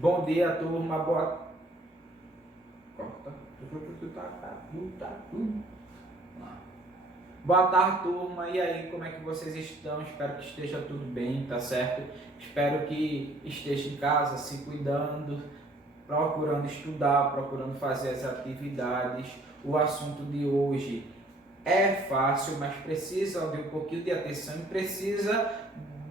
Bom dia, turma. Corta. Boa tarde, turma. E aí, como é que vocês estão? Espero que esteja tudo bem, tá certo? Espero que esteja em casa, se cuidando, procurando estudar, procurando fazer as atividades. O assunto de hoje é fácil, mas precisa de um pouquinho de atenção e precisa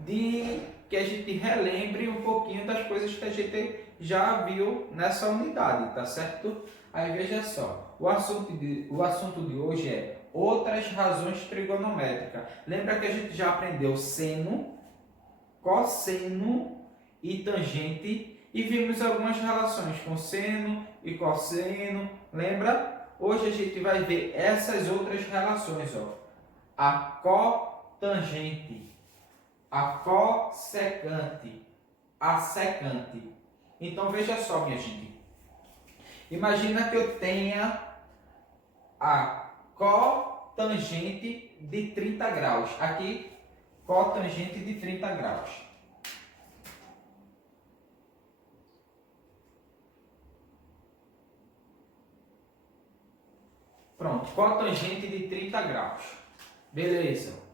de que a gente relembre um pouquinho das coisas que a gente já viu nessa unidade, tá certo? Aí veja só, o assunto de hoje é outras razões trigonométricas. Lembra que a gente já aprendeu seno, cosseno e tangente e vimos algumas relações com seno e cosseno, lembra? Hoje a gente vai ver essas outras relações, ó. A cotangente, a cossecante, a secante. Então veja só, minha gente. Imagina que eu tenha a cotangente de 30 graus. Aqui, cotangente de 30 graus. Pronto, cotangente de 30 graus. Beleza.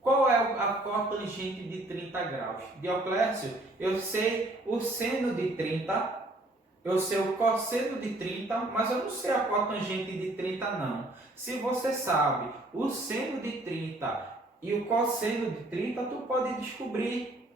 Qual é a cotangente de 30 graus? Dioclésio, eu sei o seno de 30, eu sei o cosseno de 30, mas eu não sei a cotangente de 30 não. Se você sabe o seno de 30 e o cosseno de 30, tu pode descobrir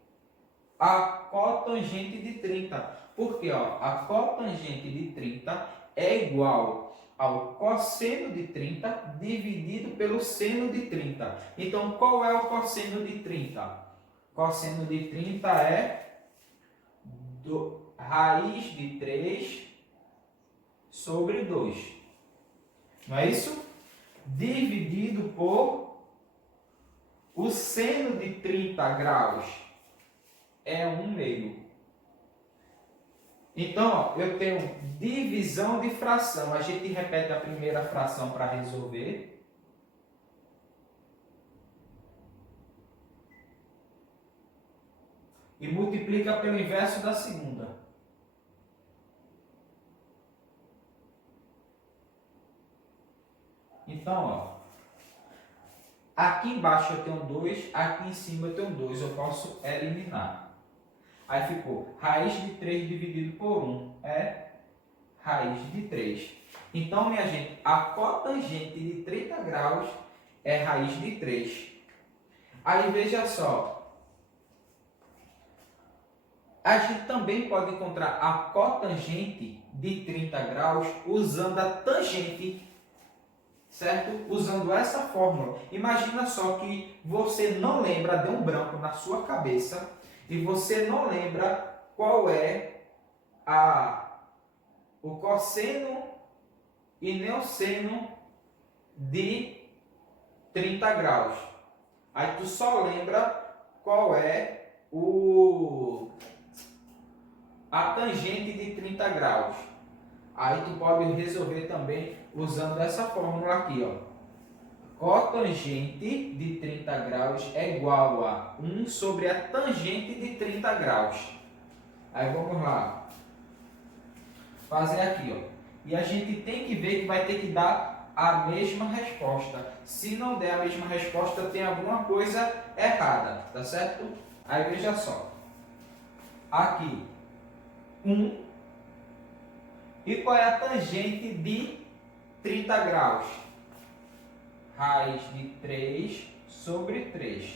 a cotangente de 30. Porque ó, a cotangente de 30 é igual ao cosseno de 30 dividido pelo seno de 30. Então, qual é o cosseno de 30? Cosseno de 30 é raiz de 3 sobre 2. Não é isso? Dividido por o seno de 30 graus é 1/2. Então, ó, eu tenho divisão de fração. A gente repete a primeira fração para resolver. E multiplica pelo inverso da segunda. Então, ó, aqui embaixo eu tenho 2, aqui em cima eu tenho 2. Eu posso eliminar. Aí ficou raiz de 3 dividido por 1 é raiz de 3. Então, minha gente, a cotangente de 30 graus é raiz de 3. Aí, veja só. A gente também pode encontrar a cotangente de 30 graus usando a tangente, certo? Usando essa fórmula. Imagina só que você não lembra, deu um branco na sua cabeça, e você não lembra qual é o cosseno e nem o seno de 30 graus. Aí tu só lembra qual é a tangente de 30 graus. Aí tu pode resolver também usando essa fórmula aqui, ó. Cotangente de 30 graus é igual a 1 sobre a tangente de 30 graus. Aí vamos lá. Fazer aqui, ó. E a gente tem que ver que vai ter que dar a mesma resposta. Se não der a mesma resposta, tem alguma coisa errada, tá certo? Aí veja só. Aqui, 1. E qual é a tangente de 30 graus? Raiz de 3 sobre 3.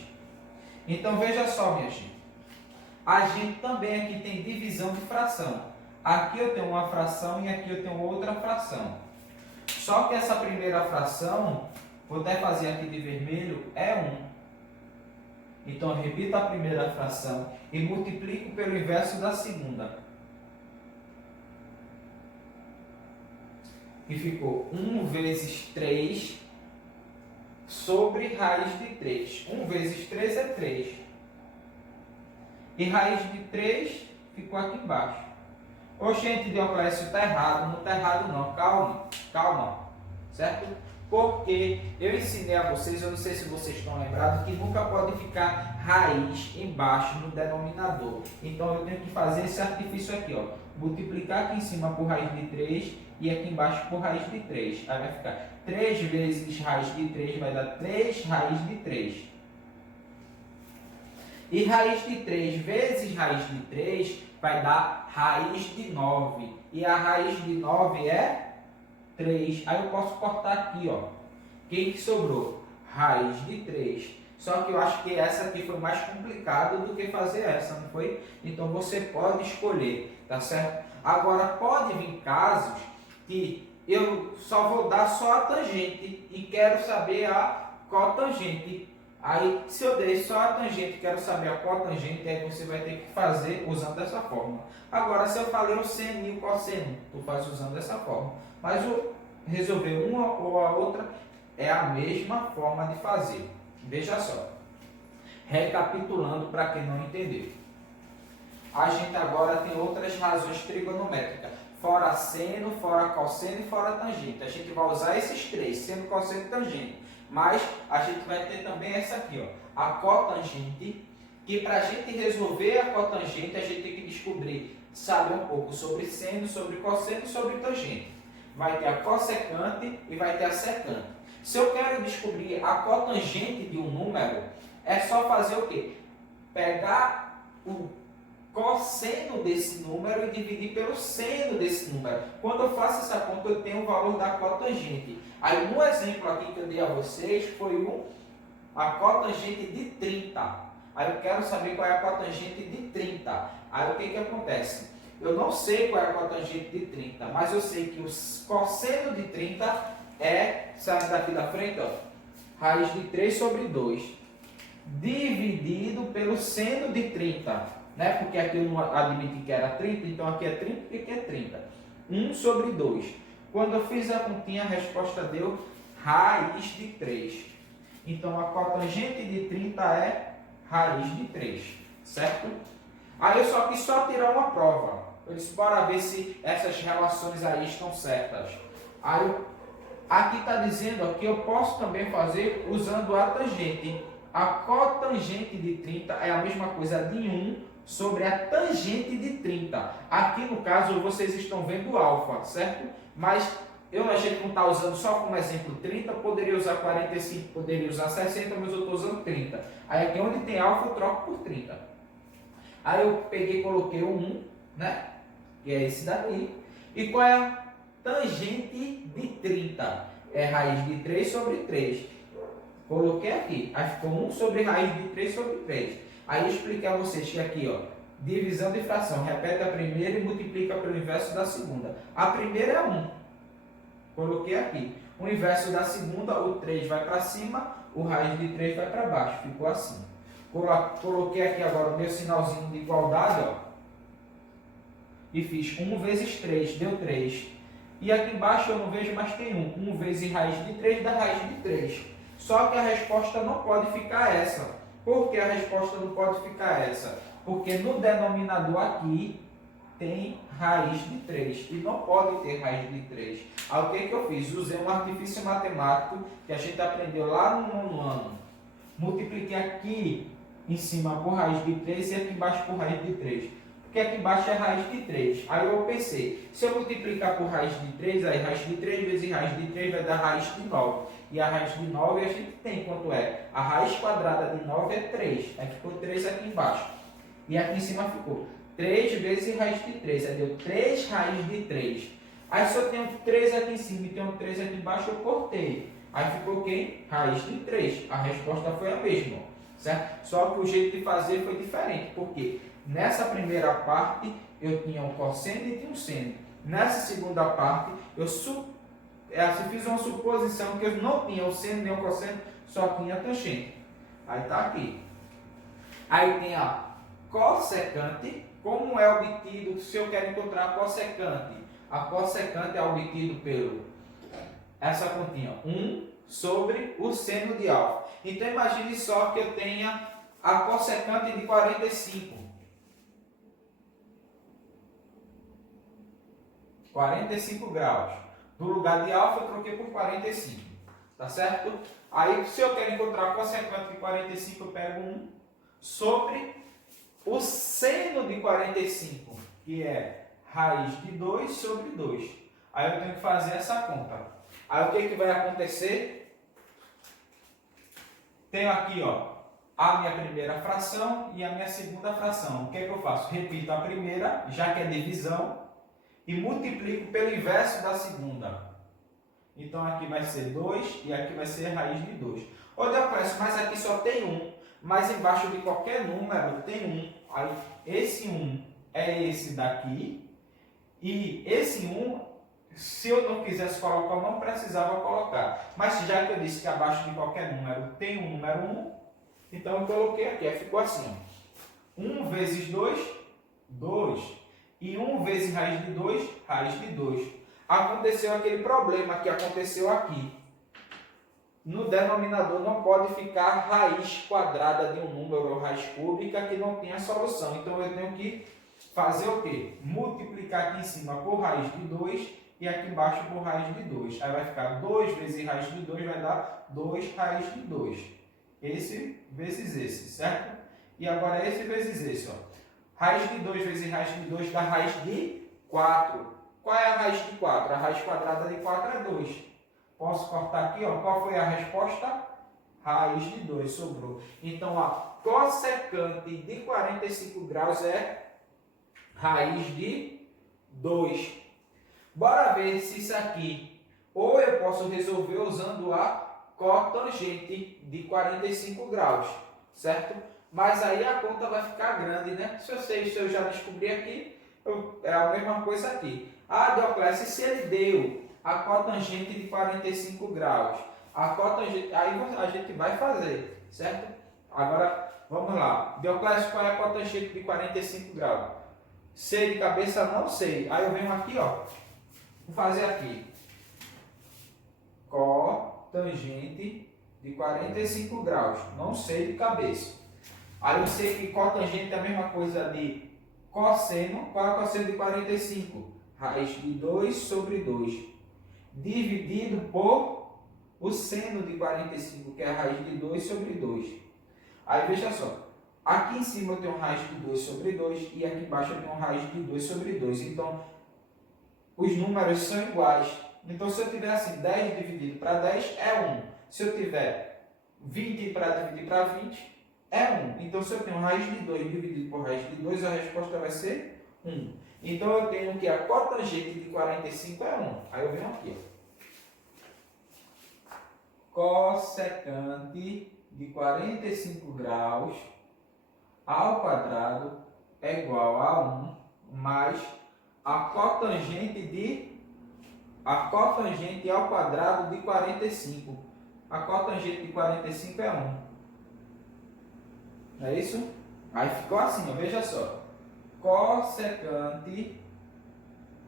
Então, veja só, minha gente. A gente também aqui tem divisão de fração. Aqui eu tenho uma fração e aqui eu tenho outra fração. Só que essa primeira fração, vou até fazer aqui de vermelho, é 1. Então, eu repito a primeira fração e multiplico pelo inverso da segunda. E ficou 1 vezes 3 sobre raiz de 3. 1 vezes 3 é 3. E raiz de 3 ficou aqui embaixo. Ô, gente, Dioclésio, está errado. Não está errado, não. Calma, calma. Certo? Porque eu ensinei a vocês, eu não sei se vocês estão lembrados, que nunca pode ficar raiz embaixo no denominador. Então eu tenho que fazer esse artifício aqui, ó. Multiplicar aqui em cima por raiz de 3 e aqui embaixo por raiz de 3. Aí vai ficar 3 vezes raiz de 3 vai dar 3 raiz de 3. E raiz de 3 vezes raiz de 3 vai dar raiz de 9. E a raiz de 9 é 3. Aí eu posso cortar aqui, ó. O que sobrou? Raiz de 3. Só que eu acho que essa aqui foi mais complicada do que fazer essa, não foi? Então você pode escolher, tá certo? Agora pode vir casos que eu só vou dar só a tangente e quero saber a cotangente. Aí, se eu dei só a tangente e quero saber a cotangente, aí você vai ter que fazer usando dessa forma. Agora, se eu falei o seno e o cosseno, tu faz usando dessa forma. Mas resolver uma ou a outra é a mesma forma de fazer. Veja só. Recapitulando para quem não entendeu. A gente agora tem outras razões trigonométricas. Fora seno, fora cosseno e fora tangente. A gente vai usar esses três, seno, cosseno e tangente. Mas a gente vai ter também essa aqui, ó, a cotangente, que para a gente resolver a cotangente, a gente tem que descobrir, saber um pouco sobre seno, sobre cosseno e sobre tangente. Vai ter a cossecante e vai ter a secante. Se eu quero descobrir a cotangente de um número, é só fazer o quê? Pegar o cosseno desse número e dividir pelo seno desse número. Quando eu faço essa conta, eu tenho o valor da cotangente. Aí, no exemplo aqui que eu dei a vocês, foi a cotangente de 30. Aí, eu quero saber qual é a cotangente de 30. Aí, o que acontece? Eu não sei qual é a cotangente de 30, mas eu sei que o cosseno de 30 saindo daqui da frente, ó, raiz de 3 sobre 2, dividido pelo seno de 30. Né? Porque aqui eu não admiti que era 30, então aqui é 30 e aqui é 30. 1 sobre 2. Quando eu fiz a continha, a resposta deu raiz de 3. Então, a cotangente de 30 é raiz de 3, certo? Aí eu só quis tirar uma prova. Eu disse, bora ver se essas relações aí estão certas. Aí, aqui está dizendo que eu posso também fazer usando a tangente. A cotangente de 30 é a mesma coisa de 1 sobre a tangente de 30. Aqui no caso vocês estão vendo alfa, certo? Mas a gente não está usando só como exemplo 30, poderia usar 45, poderia usar 60, mas eu estou usando 30. Aí aqui onde tem alfa eu troco por 30. Aí eu peguei e coloquei o 1, né? Que é esse daqui. E qual é a tangente de 30? É raiz de 3 sobre 3. Coloquei aqui. Aí ficou 1 sobre raiz de 3 sobre 3. Aí eu expliquei a vocês que aqui, ó, divisão de fração. Repete a primeira e multiplica pelo inverso da segunda. A primeira é 1. Coloquei aqui. O inverso da segunda, o 3 vai para cima, o raiz de 3 vai para baixo. Ficou assim. Coloquei aqui agora o meu sinalzinho de igualdade, ó. E fiz 1 vezes 3, deu 3. E aqui embaixo eu não vejo, mas tem 1. 1 vezes raiz de 3 dá raiz de 3. Só que a resposta não pode ficar essa. Por que a resposta não pode ficar essa? Porque no denominador aqui tem raiz de 3 e não pode ter raiz de 3. Aí o que eu fiz? Usei um artifício matemático que a gente aprendeu lá no nono ano. Multipliquei aqui em cima por raiz de 3 e aqui embaixo por raiz de 3. Porque aqui embaixo é raiz de 3. Aí eu pensei, se eu multiplicar por raiz de 3, aí raiz de 3 vezes raiz de 3 vai dar raiz de 9. E a raiz de 9 a gente tem quanto é? A raiz quadrada de 9 é 3. Aí ficou 3 aqui embaixo. E aqui em cima ficou 3 vezes raiz de 3. Aí deu 3 raiz de 3. Aí se eu tenho 3 aqui em cima e tenho 3 aqui embaixo, eu cortei. Aí ficou quem? Raiz de 3. A resposta foi a mesma. Certo? Só que o jeito de fazer foi diferente. Por quê? Nessa primeira parte eu tinha um cosseno e tinha um seno. Nessa segunda parte eu fiz uma suposição que eu não tinha o seno nem o cosseno, só tinha a tangente. Aí está aqui. Aí tem a cossecante. Como é obtido, se eu quero encontrar a cossecante? A cossecante é obtido pelo essa continha, 1 sobre o seno de alfa. Então imagine só que eu tenha a cossecante de 45. 45 graus. No lugar de alfa eu troquei por 45. Tá certo? Aí, se eu quero encontrar a cossecante de 45, eu pego 1 sobre o seno de 45, que é raiz de 2 sobre 2. Aí eu tenho que fazer essa conta. Aí o que vai acontecer? Tenho aqui, ó, a minha primeira fração e a minha segunda fração. O que eu faço? Repito a primeira, já que é divisão, e multiplico pelo inverso da segunda. Então aqui vai ser 2 e aqui vai ser raiz de 2. Ô Deoclésio, mas aqui só tem 1. Mas embaixo de qualquer número tem 1. Aí esse 1 é esse daqui. E esse 1, se eu não quisesse colocar, eu não precisava colocar. Mas já que eu disse que abaixo de qualquer número tem um número 1, então eu coloquei aqui. Aí ficou assim, ó. 1 vezes 2, 2. E 1 vezes raiz de 2, raiz de 2. Aconteceu aquele problema que aconteceu aqui. No denominador não pode ficar raiz quadrada de um número ou raiz cúbica que não tenha solução. Então eu tenho que fazer o quê? Multiplicar aqui em cima por raiz de 2 e aqui embaixo por raiz de 2. Aí vai ficar 2 vezes raiz de 2 vai dar 2 raiz de 2. Esse vezes esse, certo? E agora esse vezes esse, ó. Raiz de 2 vezes raiz de 2 dá raiz de 4. Qual é a raiz de 4? A raiz quadrada de 4 é 2. Posso cortar aqui, ó. Qual foi a resposta? Raiz de 2 sobrou. Então, a cossecante de 45 graus é raiz de 2. Bora ver se isso aqui, ou eu posso resolver usando a cotangente de 45 graus, certo? Mas aí a conta vai ficar grande, né? Se eu já descobri aqui, é a mesma coisa aqui. Ah, Deoclésio, se ele deu a cotangente de 45 graus, a cotangente, aí a gente vai fazer, certo? Agora, vamos lá. Deoclésio, qual é a cotangente de 45 graus? Sei de cabeça? Não sei. Aí eu venho aqui, ó. Vou fazer aqui. Cotangente de 45 graus. Não sei de cabeça. Aí eu sei que cotangente é a mesma coisa de cosseno. Qual é o cosseno de 45? Raiz de 2 sobre 2. Dividido por o seno de 45, que é a raiz de 2 sobre 2. Aí veja só. Aqui em cima eu tenho raiz de 2 sobre 2 e aqui embaixo eu tenho raiz de 2 sobre 2. Então, os números são iguais. Então, se eu tiver assim, 10 dividido para 10 é 1. Se eu tiver 20 para dividir para 20, é 1. Então, se eu tenho raiz de 2 dividido por raiz de 2, a resposta vai ser 1. Então, eu tenho que a cotangente de 45 é 1. Aí eu venho aqui, ó. Cossecante de 45 graus ao quadrado é igual a 1 mais a cotangente ao quadrado de 45. A cotangente de 45 é 1. É isso? Aí ficou assim, ó, veja só. Cossecante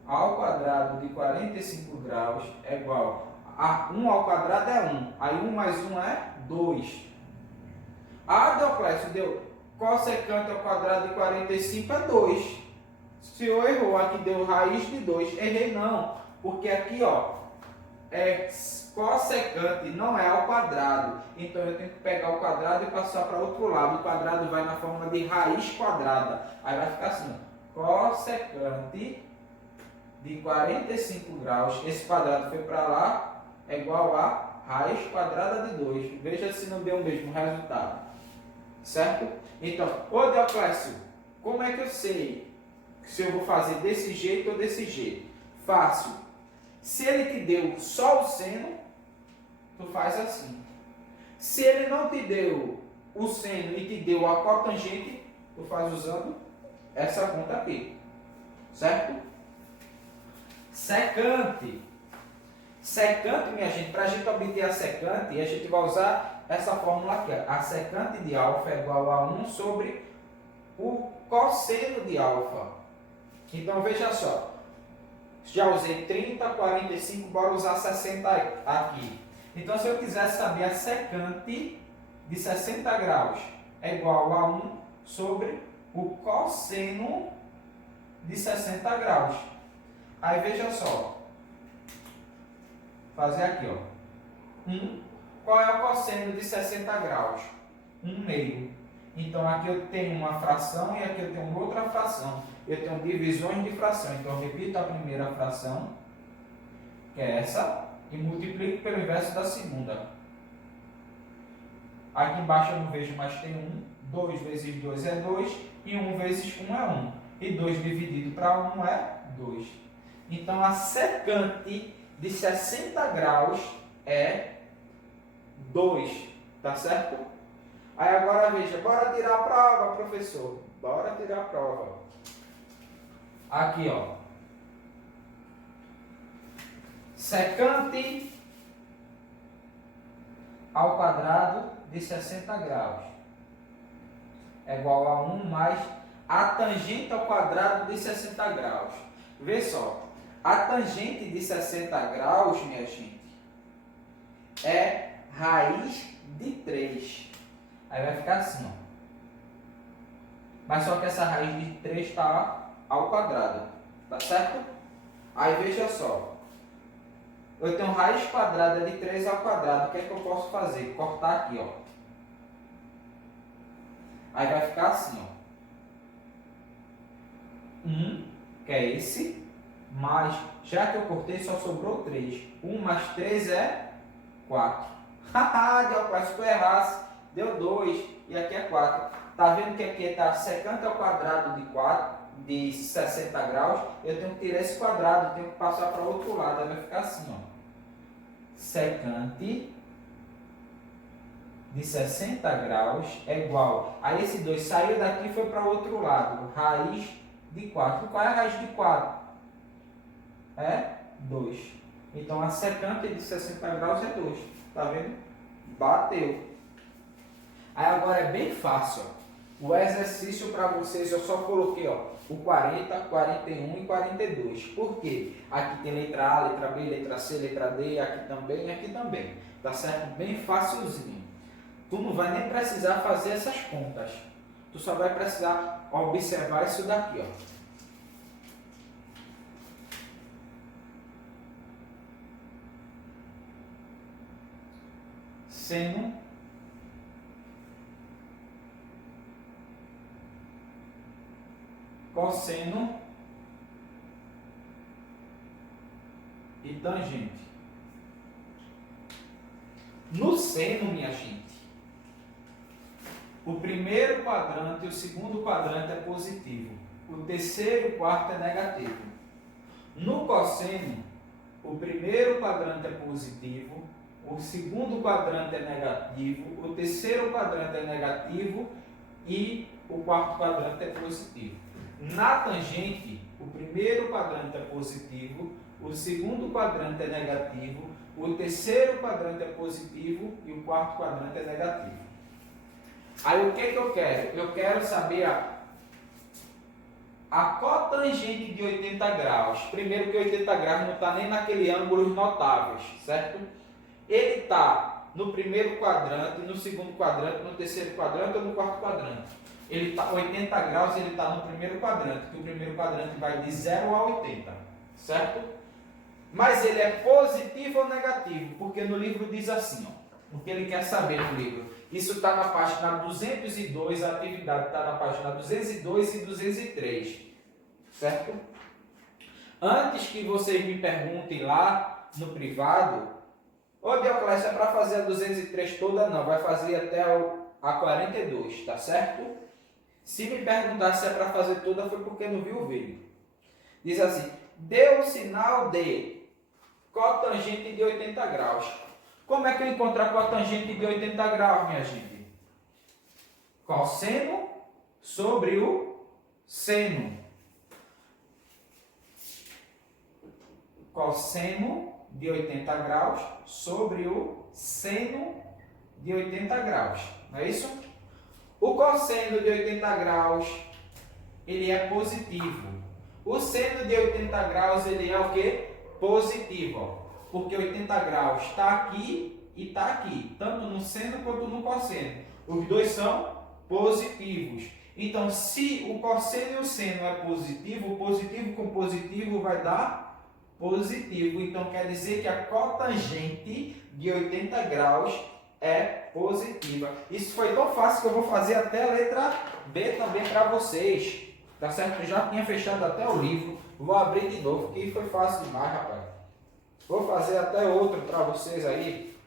ao quadrado de 45 graus é igual a 1 ao quadrado é 1. Aí 1 mais 1 é 2. Ah, Deoclésio, deu cossecante ao quadrado de 45 é 2. Se eu errou, aqui deu raiz de 2. Errei não, porque aqui, ó, é cossecante, não é ao quadrado. Então eu tenho que pegar o quadrado e passar para o outro lado. O quadrado vai na forma de raiz quadrada. Aí vai ficar assim, ó, cossecante de 45 graus. Esse quadrado foi para lá, é igual a raiz quadrada de 2. Veja se não deu o mesmo resultado. Certo? Então, ô Deoclésio, como é que eu sei se eu vou fazer desse jeito ou desse jeito? Fácil. Se ele te deu só o seno, tu faz assim. Se ele não te deu o seno e te deu a cotangente, tu faz usando essa conta aqui. Certo? Secante. Secante, minha gente, para a gente obter a secante, a gente vai usar essa fórmula aqui. A secante de alfa é igual a 1 sobre o cosseno de alfa. Então, veja só. Já usei 30, 45, bora usar 60 aqui. Então, se eu quiser saber a secante de 60 graus, é igual a 1 sobre o cosseno de 60 graus. Aí, veja só. Fazer aqui, ó. 1. Qual é o cosseno de 60 graus? 1 meio. Então, aqui eu tenho uma fração e aqui eu tenho outra fração. Eu tenho divisões de fração. Então, eu repito a primeira fração, que é essa, e multiplico pelo inverso da segunda. Aqui embaixo eu não vejo, mas tem 1. 2 vezes 2 é 2. E 1 vezes 1 é 1. E 2 dividido para 1 é 2. Então, a secante de 60 graus é 2. Tá certo? Aí agora veja, bora tirar a prova, professor. Bora tirar a prova. Aqui, ó. Secante ao quadrado de 60 graus é igual a 1 mais a tangente ao quadrado de 60 graus. Vê só, a tangente de 60 graus, minha gente, é raiz de 3. Aí vai ficar assim, ó. Mas só que essa raiz de 3 está ao quadrado. Tá certo? Aí veja só. Eu tenho raiz quadrada de 3 ao quadrado. O que é que eu posso fazer? Cortar aqui, ó. Aí vai ficar assim, ó. 1, que é esse, mais, já que eu cortei, só sobrou 3. 1 mais 3 é 4. Haha, se tu errasse, deu 2 e aqui é 4. Tá vendo que aqui está secante ao quadrado de 4, de 60 graus? Eu tenho que tirar esse quadrado, tenho que passar para o outro lado. Aí vai ficar assim, ó. Secante de 60 graus é igual a esse 2. Saiu daqui e foi para o outro lado. Raiz de 4. Qual é a raiz de 4? É 2. Então a secante de 60 graus é 2. Tá vendo? Bateu. Aí agora é bem fácil, ó. O exercício para vocês eu só coloquei, ó, o 40, 41 e 42. Por quê? Aqui tem letra A, letra B, letra C, letra D, aqui também e aqui também. Tá certo? Bem facilzinho. Tu não vai nem precisar fazer essas contas. Tu só vai precisar observar isso daqui, ó. Seno cosseno e tangente. No seno, minha gente, o primeiro quadrante e o segundo quadrante é positivo. O terceiro e o quarto é negativo. No cosseno, o primeiro quadrante é positivo, o segundo quadrante é negativo, o terceiro quadrante é negativo e o quarto quadrante é positivo. Na tangente, o primeiro quadrante é positivo, o segundo quadrante é negativo, o terceiro quadrante é positivo e o quarto quadrante é negativo. Aí o que eu quero? Eu quero saber a cotangente de 80 graus. Primeiro que 80 graus não está nem naquele ângulos notáveis, certo? Ele está no primeiro quadrante, no segundo quadrante, no terceiro quadrante ou no quarto quadrante. Ele tá 80 graus, ele está no primeiro quadrante, que o primeiro quadrante vai de 0 a 80, certo? Mas ele é positivo ou negativo? Porque no livro diz assim, ó, o que ele quer saber no livro. Isso está na página 202, a atividade está na página 202 e 203, certo? Antes que vocês me perguntem lá no privado, ô Dioclésio, é para fazer a 203 toda? Não, vai fazer até a 42, tá certo? Se me perguntar se é para fazer toda, foi porque não viu o vídeo. Diz assim, deu o sinal de cotangente de 80 graus. Como é que eu encontro a cotangente de 80 graus, minha gente? Cosseno sobre o seno. Cosseno de 80 graus sobre o seno de 80 graus. Não é isso? O cosseno de 80 graus, ele é positivo. O seno de 80 graus, ele é o quê? Positivo. Ó. Porque 80 graus está aqui e está aqui. Tanto no seno quanto no cosseno. Os dois são positivos. Então, se o cosseno e o seno é positivo, o positivo com positivo vai dar positivo. Então, quer dizer que a cotangente de 80 graus é positiva. Isso foi tão fácil que eu vou fazer até a letra B também para vocês. Tá certo? Eu já tinha fechado até o livro. Vou abrir de novo, que foi fácil demais, rapaz. Vou fazer até outro para vocês aí.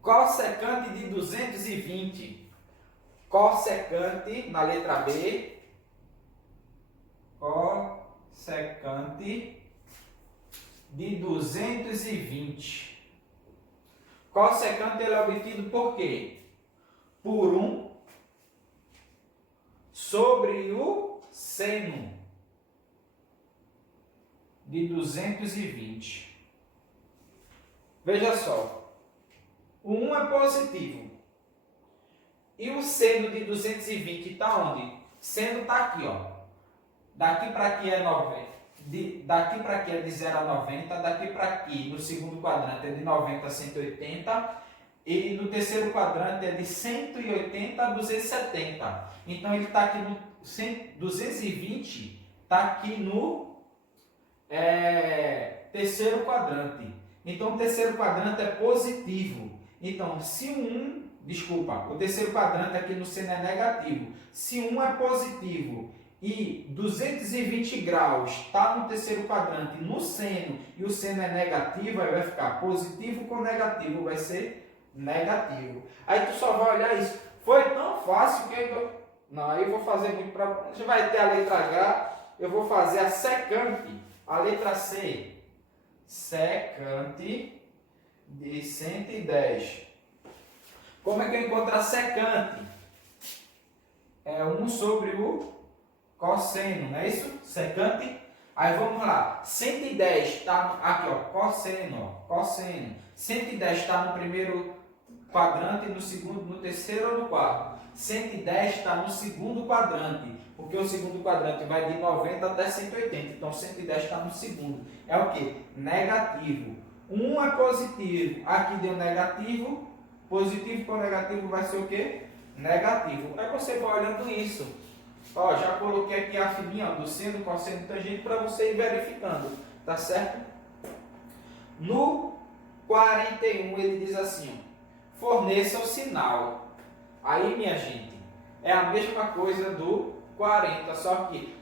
Cossecante de 220. Cossecante na letra B. Cossecante de 220. Cossecante ele é obtido por quê? Por 1 sobre o seno de 220. Veja só. O 1 é positivo. E o seno de 220 está onde? Seno está aqui, ó. Daqui para aqui é 90. Daqui para aqui é de 0 a 90. Daqui para aqui, no segundo quadrante, é de 90 a 180. E no terceiro quadrante é de 180 a 270. Então ele está aqui no 220, está aqui no terceiro quadrante. Então o terceiro quadrante é positivo. Então se o terceiro quadrante aqui no seno é negativo. Se 1 é positivo e 220 graus está no terceiro quadrante no seno e o seno é negativo, aí vai ficar positivo com negativo, vai ser negativo. Aí tu só vai olhar isso. Foi tão fácil que não, aí eu vou fazer muito para... A gente vai ter a letra H, eu vou fazer a secante, a letra C. Secante de 110. Como é que eu encontro a secante? É 1 sobre o cosseno, não é isso? Secante. Aí vamos lá. 110 está aqui, ó, cosseno, ó, cosseno. 110 está no primeiro quadrante, no segundo, no terceiro ou no quarto. 110 está no segundo quadrante, porque o segundo quadrante vai de 90 até 180. Então 110 está no segundo. É o que? Negativo. 1 é positivo. Aqui deu negativo. Positivo com negativo vai ser o quê? Negativo. Aí você vai olhando isso. Ó, já coloquei aqui a filinha do seno, cosseno, tangente para você ir verificando. Tá certo? No 41 ele diz assim, ó, forneça o sinal. Aí, minha gente, é a mesma coisa do 40, só que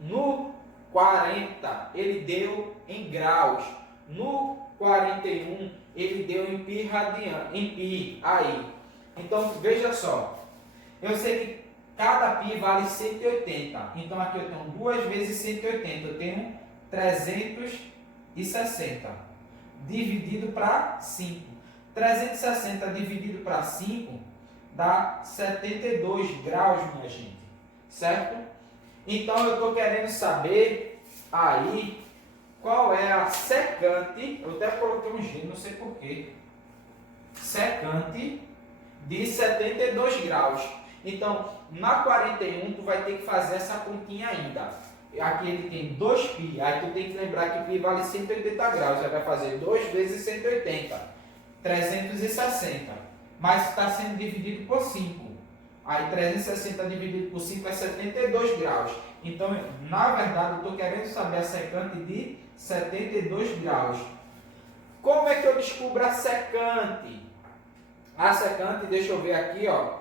no 40 ele deu em graus. No 41 ele deu em pi radiano, em pi, aí. Então, veja só. Eu sei que cada pi vale 180. Então, aqui eu tenho 2 vezes 180. Eu tenho 360. Dividido para 5. 360 dividido para 5 dá 72 graus, minha gente. Certo? Então, eu estou querendo saber aí qual é a secante. Eu até coloquei um G, não sei porquê. Secante de 72 graus. Então, na 41, tu vai ter que fazer essa continha ainda. Aqui ele tem 2π, aí tu tem que lembrar que π vale 180 graus. Aí vai fazer 2 vezes 180, 360. Mas está sendo dividido por 5. Aí 360 dividido por 5 é 72 graus. Então, na verdade, eu estou querendo saber a secante de 72 graus. Como é que eu descubro a secante? A secante, deixa eu ver aqui, ó.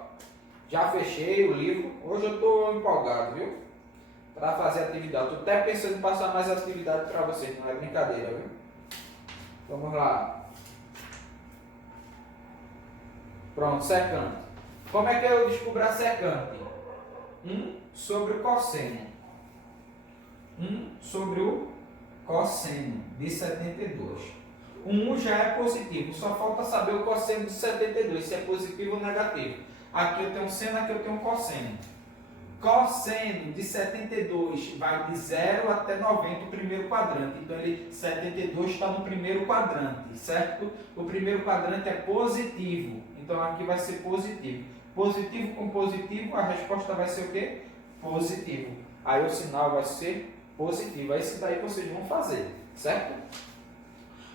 Já fechei o livro. Hoje eu estou empolgado, viu? Para fazer atividade. Estou até pensando em passar mais atividade para vocês. Não é brincadeira, viu? Vamos lá. Pronto, secante. Como é que eu descubro a secante? 1 sobre o cosseno. 1 sobre o cosseno de 72. O 1 já é positivo. Só falta saber o cosseno de 72. Se é positivo ou negativo. Aqui eu tenho seno, aqui eu tenho cosseno. Cosseno de 72 vai de 0 até 90, o primeiro quadrante. Então, 72 está no primeiro quadrante, certo? O primeiro quadrante é positivo. Então, aqui vai ser positivo. Positivo com positivo, a resposta vai ser o quê? Positivo. Aí o sinal vai ser positivo. É isso daí que vocês vão fazer, certo?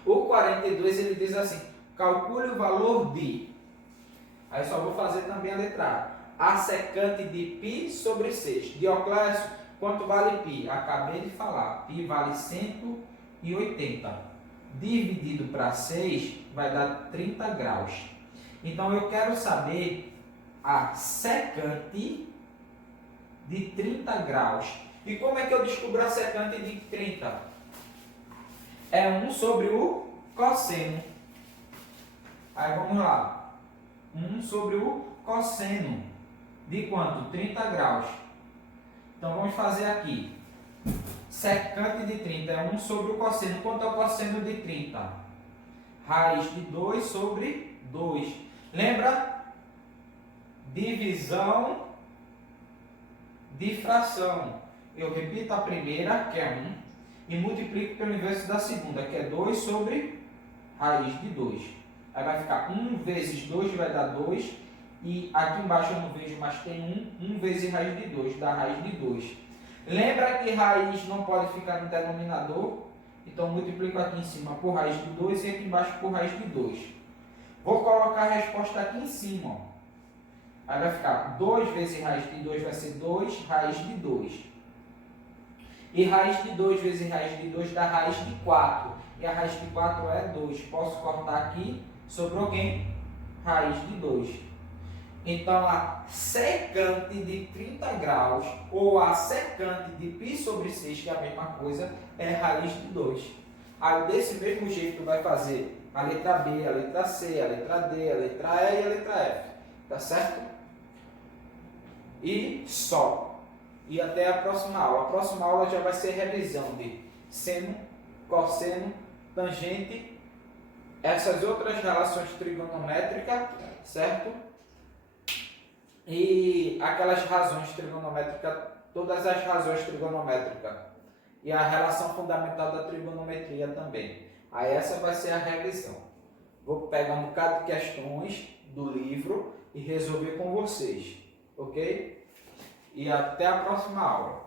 O 42, ele diz assim, calcule o valor de... Aí só vou fazer também a letra A. A secante de π sobre 6. Dioclésio, Quanto vale π? Acabei de falar. Π vale 180. Dividido para 6 vai dar 30 graus. Então eu quero saber a secante de 30 graus. E como é que eu descubro a secante de 30? É 1 sobre o cosseno. Aí vamos lá. 1 sobre o cosseno. De quanto? 30 graus. Então vamos fazer aqui. Secante de 30 é 1 sobre o cosseno. Quanto é o cosseno de 30? Raiz de 2 sobre 2. Lembra? Divisão de fração. Eu repito a primeira, que é 1, e multiplico pelo inverso da segunda, que é 2 sobre raiz de 2. Aí vai ficar 1 vezes 2 vai dar 2, e aqui embaixo eu não vejo, mas tem 1 vezes raiz de 2, dá raiz de 2. Lembra que raiz não pode ficar no denominador? Então multiplico aqui em cima por raiz de 2 e aqui embaixo por raiz de 2. Vou colocar a resposta aqui em cima, ó. Aí vai ficar 2 vezes raiz de 2 vai ser 2 raiz de 2. E raiz de 2 vezes raiz de 2 dá raiz de 4. E a raiz de 4 é 2. Posso cortar aqui, sobrou quem? Raiz de 2. Então a secante de 30 graus, ou a secante de π sobre 6, que é a mesma coisa, é raiz de 2. Aí desse mesmo jeito vai fazer a letra B, a letra C, a letra D, a letra E e a letra F. Tá certo? E só. E até a próxima aula. A próxima aula já vai ser revisão de seno, cosseno, tangente, essas outras relações trigonométricas, certo? E aquelas razões trigonométricas, todas as razões trigonométricas. E a relação fundamental da trigonometria também. Aí essa vai ser a revisão. Vou pegar um bocado de questões do livro e resolver com vocês, ok? E até a próxima aula.